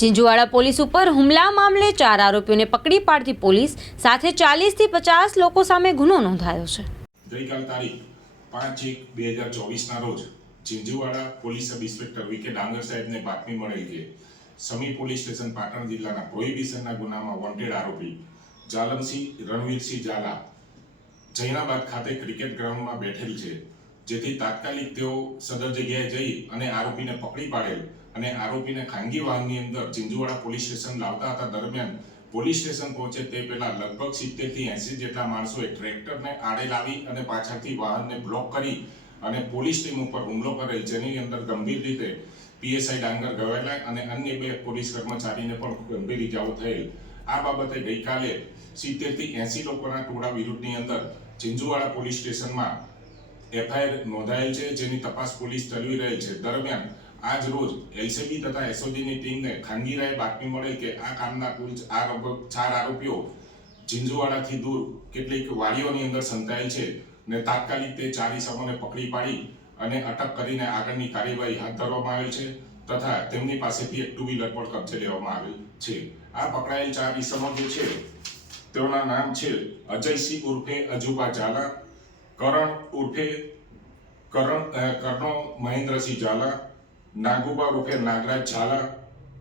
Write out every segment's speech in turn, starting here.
ચિંજુવાડા police ઉપર હુમલા મામલે ચાર આરોપીઓને પકડી પાડતી પોલીસ સાથે ચાલીસથી પચાસ લોકો સામે ગુનો નોંધાયો છે. ગઈકાલ તારીખ પાંચ એક બે હજાર ચોવીસના રોજ ચિંજુવાડા પોલીસ સબ ઇન્સ્પેક્ટર વી કે ડાંગર સાહેબને બાતમી મળેલ કે સમી પોલીસ સ્ટેશન પાટણ જિલ્લાના પ્રોહિબિશનના ગુનામાં વોન્ટેડ આરોપી જાલમસિંહ રણવીરસિંહ ઝાલા જૈનાબાદ ખાતે ક્રિકેટ ગ્રાઉન્ડમાં બેઠેલ છે. જેથી તાત્કાલિક તેઓ સદર જગ્યાએ જઈ અને આરોપીને પકડી પાડેલ અને આરોપીને ખાનગી વાહનની અંદર ચિંજુવાડા પોલીસ સ્ટેશન લાવતા હતા. દરમિયાન પોલીસ સ્ટેશન પહોંચે તે પહેલા લગભગ સિત્તેરથી એસી જેટલા માણસોએ ટ્રેક્ટરને આડે લાવી અને પાછળથી વાહનને બ્લોક કરી અને પોલીસ ટીમ ઉપર હુમલો કરેલ. જેની અંદર ગંભીર રીતે પીએસઆઈ ડાંગર ગવાયેલા અને અન્ય બે પોલીસ કર્મચારીને પણ ગંભીર ઇજાઓ થયેલ. આ બાબતે ગઈકાલે સિત્તેરથી એસી લોકોના ટોળા વિરુદ્ધની અંદર ચિંજુવાડા પોલીસ સ્ટેશનમાં એફઆઈઆર નોંધાયેલ છે, જેની તપાસ પોલીસ ચલાવી રહી છે. દરમિયાન આજ રોજ એલસીબી તથા એસઓજીની ટીમને ખાનગી રાય બાતમી મળે કે આ કામના કુલ ચાર આરોપીઓ ઝીંઝુવાડાથી દૂર કેટલીક વાડીઓની અંદર સંતાયેલ છે ને તાત્કાલિક તે ચાર ઇસમોને પકડી પાડી અને અટક કરીને આગળની કાર્યવાહી હાથ ધરવામાં આવી છે તથા તેમની પાસેથી એક ટુ વ્હીલર પણ કબજે લેવામાં આવેલ છે. આ પકડાયેલ ચાર ઇસમો જે છે, તેઓના નામ છે અજયસિંહ ઉર્ફે અજુબા ઝાલા કરણ ઉર્ફે કરણ કર્ણો મહેન્દ્રસિંહ ઝાલા, નાગુબા ઉર્ફે નાગરાજ ઝાલા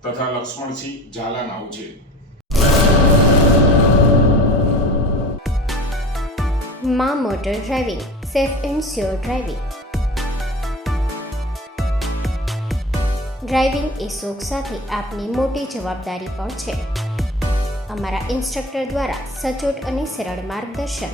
તથા લક્ષ્મણસિંહ ઝાલા નામ છે મા motor driving, safe and sure driving. Driving એ શોખ સાથે આપની મોટી જવાબદારી પણ છે. અમારા ઇન્સ્ટ્રક્ટર દ્વારા સચોટ અને સરળ માર્ગદર્શન.